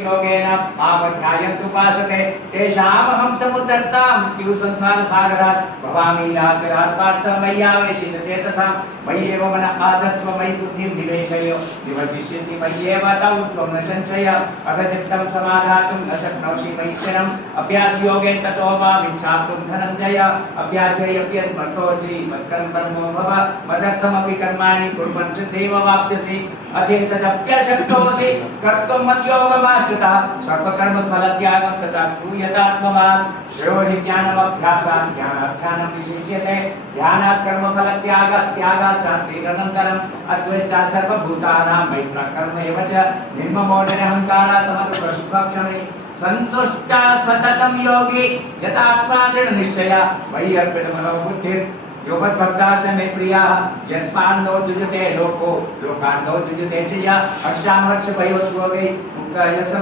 योगेन मामध्यायन्तु उपासते तेषामहं समुद्धर्तां किं संसारसागरात् भवामि याचरात् पार्थ मय्यावेशितचेतसां मय्येव मनः आधत्स्व मयि बुद्धिं निवेशय निवसिष्यसि मय्येव तौ त्वं न संशय अगचित्तं समाधातुं न शक्नोषि मय्यनम् अभ्यासयोगेन ततो मामिच्छाप्तुं धनञ्जय अभ्यासेऽप्यस्मर्थोऽसि मत्कर्म परमो भव मदर्थमपि कर्माणि कुर्वन् सिद्धिमवाप्स्यसि अथेतदप्यशक्तोऽसि कर्तुं मद्योगमाश्रितः सर्वकर्मफलत्यागं तथा श्रूयतात्मवान् श्रेयो हि ज्ञानमभ्यासात् ज्ञानाध्यानं विशिष्यते ध्यानात् कर्मफलत्यागः त्यागात् शान्तिरनन्तरम् अद्वेष्टा सर्वभूतानां मैत्रः कर्म एव च निर्ममो निरहङ्कारः समदुःखसुखक्षमे सन्तुष्टः सततं योगी यथात्मा दृढनिश्चयः मयि अर्पितमनो बुद्धिः यो मद्भक्ता स मे प्रियः यस्मान्नो जुजते लोको लोकान्नो जुजते च यः हर्षामर्षभयोत्सवे मुक्तः स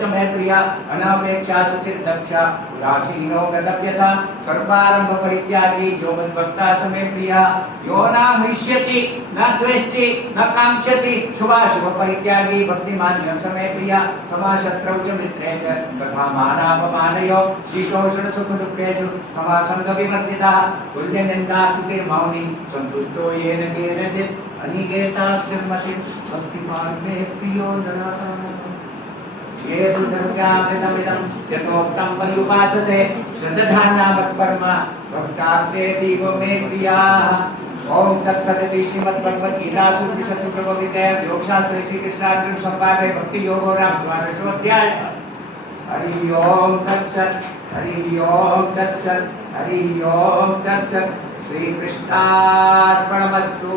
च मे प्रियः अनपेक्षा सुचिर्दक्षा उदासीनो गतव्यथा सर्वारम्भपरित्यागी यो मद्भक्ता स मे प्रियः यो न हृष्यति न द्वेष्टि न काङ्क्षति शुभाशुभपरित्यागी भक्तिमान् स मे प्रियः समाशत्रौ च मित्रे च तथा मानापमानयोः शीतोष्णसुखदुःखेषु समासङ्गविवर्जितः तुल्यनिन्दास्तुते मौनी सन्तुष्टो येन केनचित् अनिकेतास्तिर्मतिं भक्तिमान् मे प्रियो नरः ये तु धर्म्यामृतमिदं यथोक्तं पर्युपासते श्रद्धाना मत्कर्म भक्तास्तेऽतीव मे प्रियाः ओम तत्सदिति श्रीमद्भगवद्गीतासु उपनिषत्सु ब्रह्मविद्यायां योगशास्त्रे श्रीकृष्णार्जुन संवादे भक्ति योगो नाम द्वादशोऽध्याय हरि ओम तत्सत् हरि ओम तत्सत् हरि ओम तत्सत् श्रीकृष्णार्पणमस्तु।